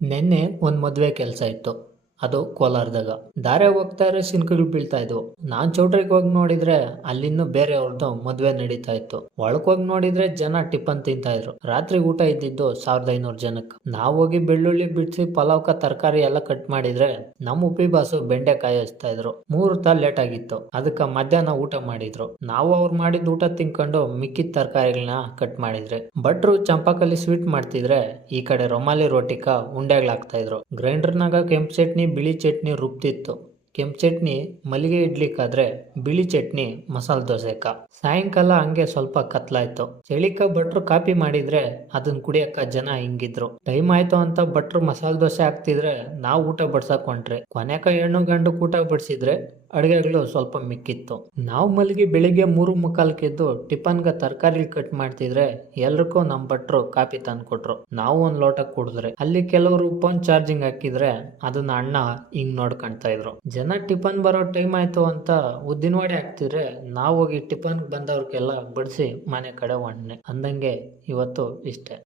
ನೆನ್ನೆ ಒಂದ್ ಮದ್ವೆ ಕೆಲ್ಸ ಇತ್ತು. ಅದು ಕೋಲಾರದಾಗ. ದಾರ್ಯಾಗ ಹೋಗ್ತಾ ಇರೋ ಸಿನ್ಕಗಳು ಬೀಳ್ತಾ ಇದ್ವು. ನಾನ್ ಚೌಟ್ರಿಗೆ ಹೋಗಿ ನೋಡಿದ್ರೆ ಅಲ್ಲಿನ್ನೂ ಬೇರೆಯವ್ರದ್ದು ಮದ್ವೆ ನಡೀತಾ ಇತ್ತು. ಒಳಕ್ ಹೋಗಿ ನೋಡಿದ್ರೆ ಜನ ಟಿಫನ್ ತಿಂತಾ ಇದ್ರು. ರಾತ್ರಿ ಊಟ ಇದ್ದಿದ್ದು 1500 ಜನಕ್ಕೆ. ನಾವ್ ಹೋಗಿ ಬೆಳ್ಳುಳ್ಳಿ ಬಿಡಿಸಿ ಪಲಾವ್ಕ ತರಕಾರಿ ಎಲ್ಲ ಕಟ್ ಮಾಡಿದ್ರೆ ನಮ್ಮ ಉಪ್ಪಿ ಬಾಸು ಬೆಂಡೆಕಾಯಿ ಹಚ್ತಾ ಇದ್ರು. ಮುಹೂರ್ತ ಲೇಟ್ ಆಗಿತ್ತು. ಅದಕ್ಕ ಮಧ್ಯಾಹ್ನ ಊಟ ಮಾಡಿದ್ರು. ನಾವು ಅವ್ರು ಮಾಡಿದ ಊಟ ತಿನ್ಕೊಂಡು ಮಿಕ್ಕಿದ ತರಕಾರಿಗಳನ್ನ ಕಟ್ ಮಾಡಿದ್ರೆ ಭಟ್ರು ಚಂಪಾಕಲ್ಲಿ ಸ್ವೀಟ್ ಮಾಡ್ತಿದ್ರೆ ಈ ಕಡೆ ರೊಮಾಲಿ ರೋಟಿಕ ಉಂಡೆಗಳಾಗ್ತಾ ಇದ್ರು. ಗ್ರೈಂಡರ್ನಾಗ ಕೆಂಪು ಚಟ್ನಿ ಬಿಳಿ ಚಟ್ನಿ ರುಬ್ತಿತ್ತು. ಕೆಂಪು ಚಟ್ನಿ ಮಲ್ಲಿಗೆ ಇಡ್ಲಿಕ್ಕಾದ್ರೆ ಬಿಳಿ ಚಟ್ನಿ ಮಸಾಲೆ ದೋಸೆಕ. ಸಾಯಂಕಾಲ ಹಂಗೆ ಸ್ವಲ್ಪ ಕತ್ಲಾಯ್ತು. ಚಳಿಕ ಭಟ್ರು ಕಾಪಿ ಮಾಡಿದ್ರೆ ಅದನ್ನ ಕುಡಿಯಕ್ಕ ಜನ ಹಿಂಗಿದ್ರು. ಟೈಮ್ ಆಯ್ತು ಅಂತ ಭಟ್ರು ಮಸಾಲೆ ದೋಸೆ ಹಾಕ್ತಿದ್ರೆ ನಾವು ಊಟ ಬಡ್ಸಕ್ ಹೊಂಟ್ರಿ. ಕೊನೆಕ ಹೆಣ್ಣು ಗಂಡು ಊಟ ಬಡಿಸಿದ್ರೆ ಅಡುಗೆಗಳು ಸ್ವಲ್ಪ ಮಿಕ್ಕಿತ್ತು. ನಾವು ಮಲಗಿ ಬೆಳಿಗ್ಗೆ 3:45 ಟಿಫನ್ಗ ತರಕಾರಿ ಕಟ್ ಮಾಡ್ತಿದ್ರೆ ಎಲ್ರಿಗೂ ನಮ್ ಭಟ್ರು ಕಾಪಿ ತಂದ್ಕೊಟ್ರು. ನಾವು ಒಂದ್ ಲೋಟ ಕುಡಿದ್ರೆ ಅಲ್ಲಿ ಕೆಲವರು ಫೋನ್ ಚಾರ್ಜಿಂಗ್ ಹಾಕಿದ್ರೆ ಅದನ್ನ ಅಣ್ಣ ಹಿಂಗ್ ನೋಡ್ಕೊಂತಾ ಇದ್ರು. ಜನ ಟಿಫನ್ ಬರೋ ಟೈಮ್ ಆಯ್ತು ಅಂತ ಉದ್ದಿನ ವಡೆ ಹಾಕ್ತಿದ್ರೆ ನಾವು ಹೋಗಿ ಟಿಫನ್ ಬಂದವ್ರಿಗೆಲ್ಲ ಬಡಿಸಿ ಮನೆ ಕಡೆ ಹೊಂಟ್ನೆ. ಅಂದಂಗೆ ಇವತ್ತು ಇಷ್ಟೇ.